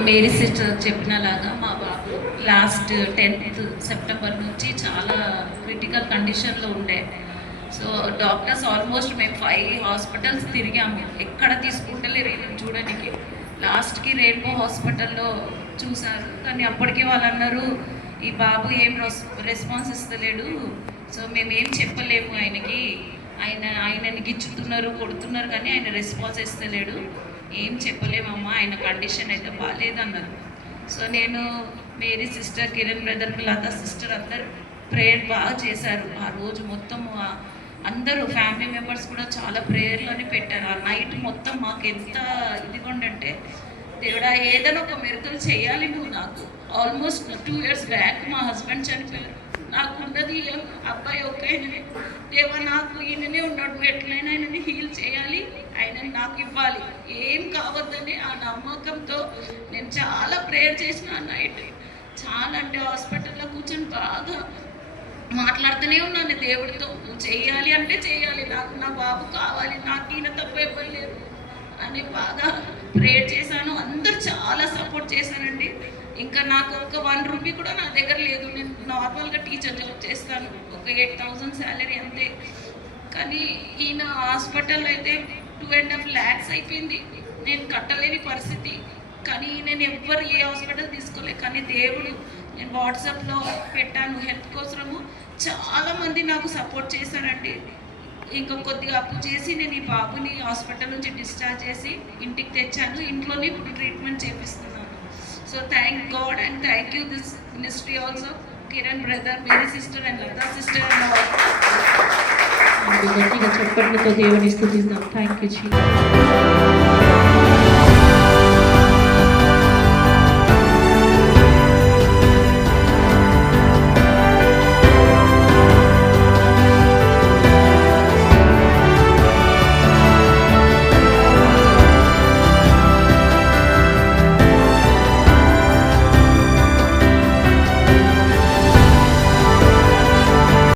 ఇప్పుడు Mary sister చెప్పినలాగా మా బాబు last 10th September నుంచి చాలా క్రిటికల్ కండిషన్లో ఉండే. సో డాక్టర్స్ ఆల్మోస్ట్ మేము 5 హాస్పిటల్స్ తిరిగాము, ఎక్కడ తీసుకుంటలేరు ఈయన చూడడానికి. లాస్ట్కి రెయిన్బో హాస్పిటల్లో చూశారు, కానీ అప్పటికి వాళ్ళు అన్నారు ఈ బాబు ఏం రెస్పాన్స్ ఇస్తలేడు, సో మేమేం చెప్పలేము ఆయనకి, ఆయనని గిచ్చుతున్నారు కొడుతున్నారు కానీ ఆయన రెస్పాన్స్ ఇస్తలేడు, ఏం చెప్పలేమమ్మా, ఆయన కండిషన్ అయితే బాగాలేదన్నారు. సో నేను Mary sister, Kiran brother, Latha sister అందరు ప్రేయర్ బాగా చేశారు. ఆ రోజు మొత్తం అందరూ ఫ్యామిలీ మెంబర్స్ కూడా చాలా ప్రేయర్లోనే పెట్టారు. ఆ నైట్ మొత్తం మాకు ఎంత ఇదిగోండంటే, దేవుడా ఏదైనా ఒక మెరుకలు చేయాలి నువ్వు నాకు. ఆల్మోస్ట్ 2 years బ్యాక్ మా హస్బెండ్ చనిపోయారు, నాకు ఉన్నది అబ్బాయి ఒక ఆయననే. దేవా నాకు ఈయననే ఉన్నాడు, నువ్వు ఎట్లయినా ఆయనని హీల్ చేయాలి, ఆయనని నాకు ఇవ్వాలి, ఏం కావద్దని ఆ నమ్మకంతో నేను చాలా ప్రేయర్ చేసిన ఆ నైట్. చాలా అంటే హాస్పిటల్లో కూర్చొని బాగా మాట్లాడుతూనే ఉన్నాను దేవుడితో, నువ్వు చేయాలి అంటే చేయాలి, నాకు నా బాబు కావాలి, నాకు ఈయన తప్ప ఇవ్వలేదు అని బాగా ప్రేయర్ చేశాను. అందరు చాలా సపోర్ట్ చేశానండి. ఇంకా నాకు ఒక 1 రూపీ కూడా నా దగ్గర లేదు, నేను నార్మల్గా టీచర్ జాబ్ చేస్తాను, ఒక 8,000 శాలరీ అంతే. కానీ ఈయన హాస్పిటల్ అయితే 2.5 lakhs అయిపోయింది, నేను కట్టలేని పరిస్థితి. కానీ నేను ఎవ్వరు ఏ హాస్పిటల్ తీసుకోలేదు. కానీ దేవుడు, నేను వాట్సాప్లో పెట్టాను హెల్ప్ కోసము, చాలామంది నాకు సపోర్ట్ చేశారండి. ఇంకా కొద్దిగా అప్పు చేసి నేను ఈ బాబుని హాస్పిటల్ నుంచి డిశ్చార్జ్ చేసి ఇంటికి తెచ్చాను, ఇంట్లోనే ఇప్పుడు ట్రీట్మెంట్ చేపిస్తున్నాను. So thank God and thank you this ministry also, Kiran brother, Mary sister and Lata sister. గట్టిగా చెప్పట్లతో దేవుని స్తుతిద్దాం. Thank you.